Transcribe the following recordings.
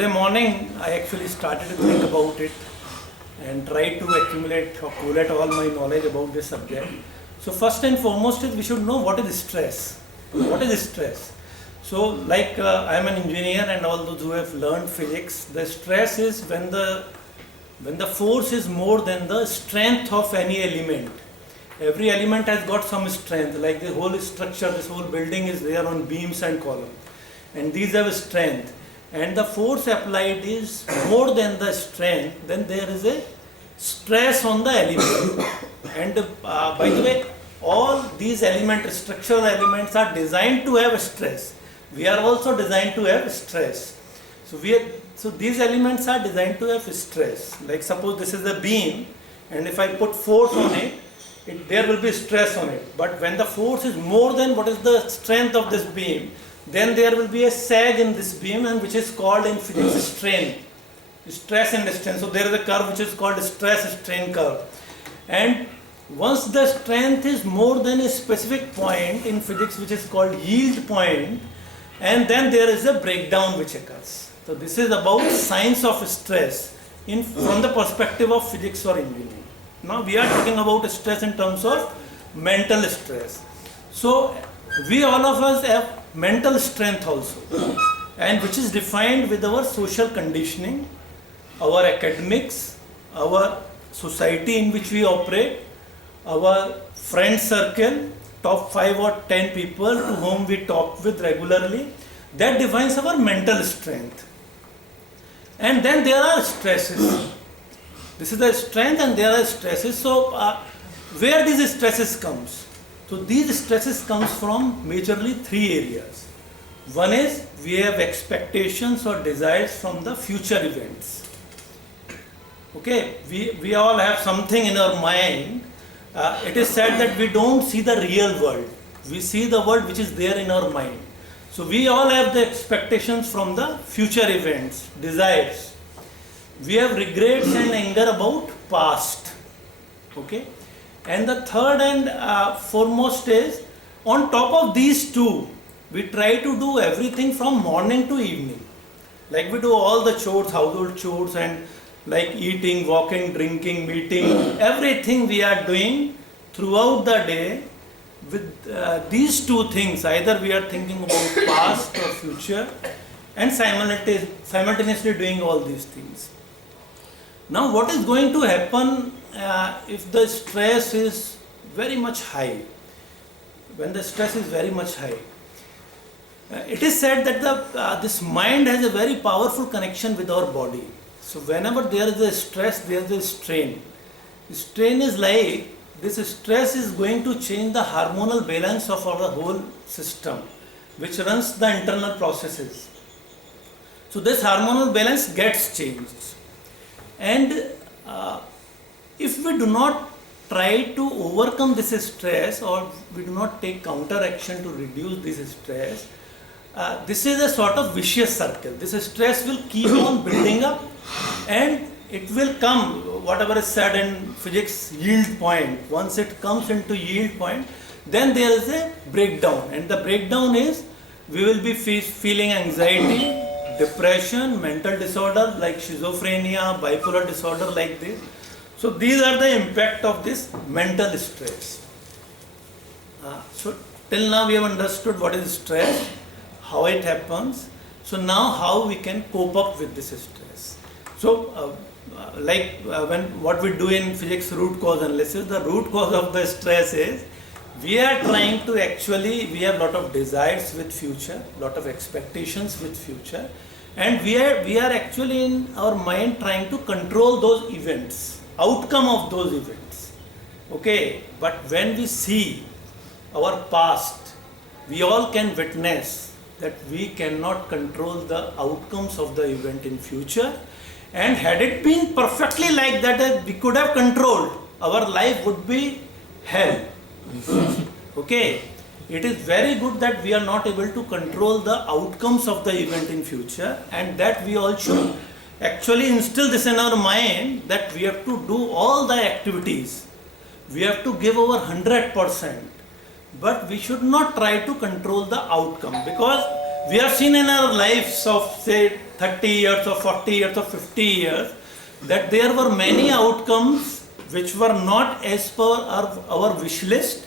Today morning I actually started to think about it and tried to accumulate or collate all my knowledge about this subject. So first and foremost is we should know what is stress. What is stress? So like I am an engineer and all those who have learned physics, the stress is when the force is more than the strength of any element. Every element has got some strength, like the whole structure, this whole building is there on beams and columns, and these have strength, and the force applied is more than the strength, then there is a stress on the element. And by the way, all these structural elements are designed to have stress. We are also designed to have stress. So these elements are designed to have stress. Like suppose this is a beam, and if I put force on it, there will be stress on it. But when the force is more than what is the strength of this beam, then there will be a sag in this beam, and which is called in physics strain. Stress and strain. So there is a curve which is called stress strain curve. And once the strength is more than a specific point in physics which is called yield point, and then there is a breakdown which occurs. So this is about science of stress from the perspective of physics or engineering. Now we are talking about stress in terms of mental stress. So we all of us have mental strength also, and which is defined with our social conditioning, our academics, our society in which we operate, our friend circle, top 5 or 10 people to whom we talk with regularly. That defines our mental strength. And then there are stresses. This is the strength, and there are stresses. So where these stresses comes? So these stresses comes from majorly 3 areas. One is we have expectations or desires from the future events. Okay, we all have something in our mind. It is said that we don't see the real world. We see the world which is there in our mind. So we all have the expectations from the future events, desires. We have regrets and anger about past. Okay, and the third and foremost is, on top of these two, we try to do everything from morning to evening. Like we do all the chores, household chores, and like eating, walking, drinking, meeting, everything we are doing throughout the day with these two things. Either we are thinking about past or future, and simultaneously doing all these things. Now what is going to happen if the stress is very much high? When the stress is very much high, it is said that this mind has a very powerful connection with our body. So whenever there is a stress, there is a strain. Strain is like, this stress is going to change the hormonal balance of our whole system, which runs the internal processes. So this hormonal balance gets changed. And if we do not try to overcome this stress, or we do not take counter action to reduce this stress, this is a sort of vicious circle. This stress will keep on building up, and it will come, whatever is said in physics, yield point. Once it comes into yield point, then there is a breakdown, and the breakdown is we will be feeling anxiety, depression, mental disorder like schizophrenia, bipolar disorder like this. So these are the impact of this mental stress. So till now we have understood what is stress, how it happens. So now how we can cope up with this stress. So what we do in physics, root cause analysis, the root cause of the stress is we are trying to we have lot of desires with future, lot of expectations with future, and we are actually in our mind trying to control those events, outcome of those events. Okay, but when we see our past, we all can witness that we cannot control the outcomes of the event in future. And had it been perfectly like that, we could have controlled, our life would be hell. Okay, it is very good that we are not able to control the outcomes of the event in future, and that we all should actually instill this in our mind, that we have to do all the activities, we have to give our 100%, but we should not try to control the outcome, because we have seen in our lives of say 30 years or 40 years or 50 years, that there were many outcomes which were not as per our wish list,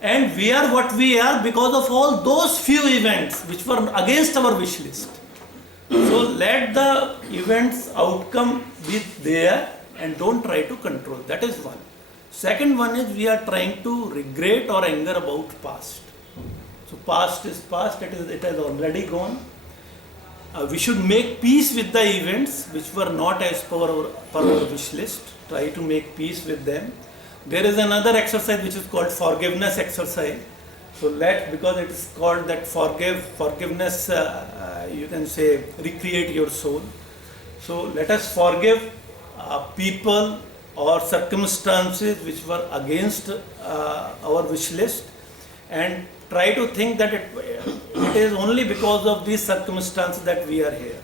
and we are what we are because of all those few events which were against our wish list. So let the events outcome be there and don't try to control. That is one. Second one is we are trying to regret or anger about past. So past is past, it has already gone. We should make peace with the events which were not as per our wish list. Try to make peace with them. There is another exercise which is called forgiveness exercise. So because it is called that forgiveness, you can say recreate your soul. So let us forgive people or circumstances which were against our wish list, and try to think that it is only because of these circumstances that we are here.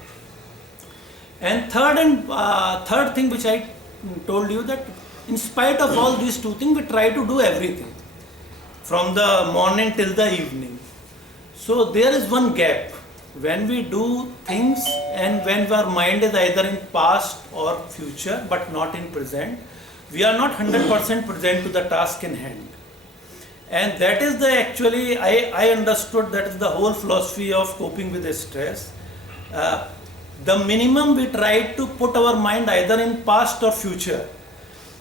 And third thing which I told you, that in spite of all these two things, we try to do everything from the morning till the evening. So there is one gap when we do things and when our mind is either in past or future but not in present. We are not 100% present to the task in hand. And that is actually, I understood that is the whole philosophy of coping with stress. The minimum we try to put our mind either in past or future.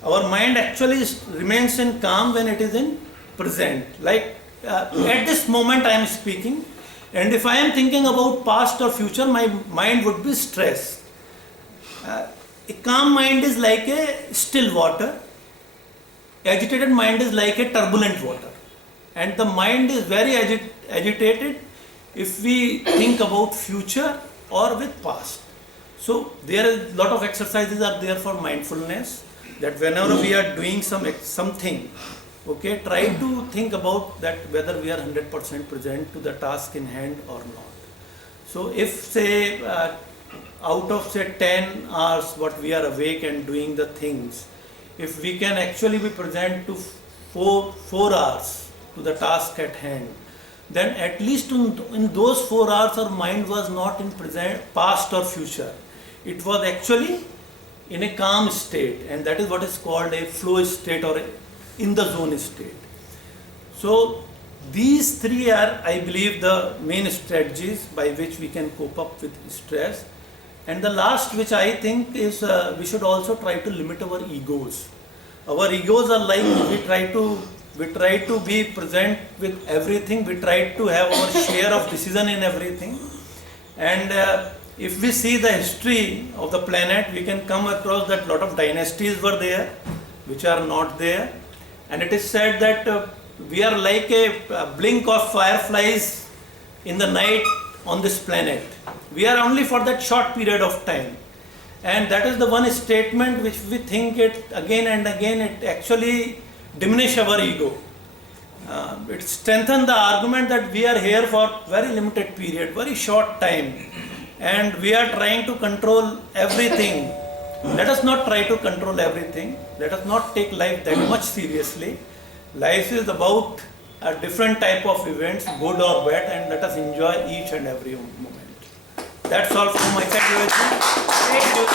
Our mind actually remains in calm when it is in present. Like at this moment I am speaking, and if I am thinking about past or future, my mind would be stressed. A calm mind is like a still water. Agitated mind is like a turbulent water. And the mind is very agitated if we think about future or with past. So there is a lot of exercises are there for mindfulness, that whenever we are doing something, okay, try to think about that whether we are 100% present to the task in hand or not. So if say out of say 10 hours what we are awake and doing the things, if we can actually be present to 4 hours to the task at hand, then at least in those 4 hours our mind was not in present, past or future. It was actually in a calm state, and that is what is called a flow state or in the zone state. So these three are, I believe, the main strategies by which we can cope up with stress. And the last, which I think is we should also try to limit our egos. Our egos are like we try to be present with everything. We try to have our share of decision in everything. And if we see the history of the planet, we can come across that lot of dynasties were there, which are not there. And it is said that we are like a blink of fireflies in the night on this planet. We are only for that short period of time. And that is the one statement which we think it again and again, it actually diminishes our ego. It strengthens the argument that we are here for very limited period, very short time. And we are trying to control everything. Let us not try to control everything. Let us not take life that much seriously. Life is about a different type of events, good or bad, and let us enjoy each and every moment. That's all from my side. Thank you.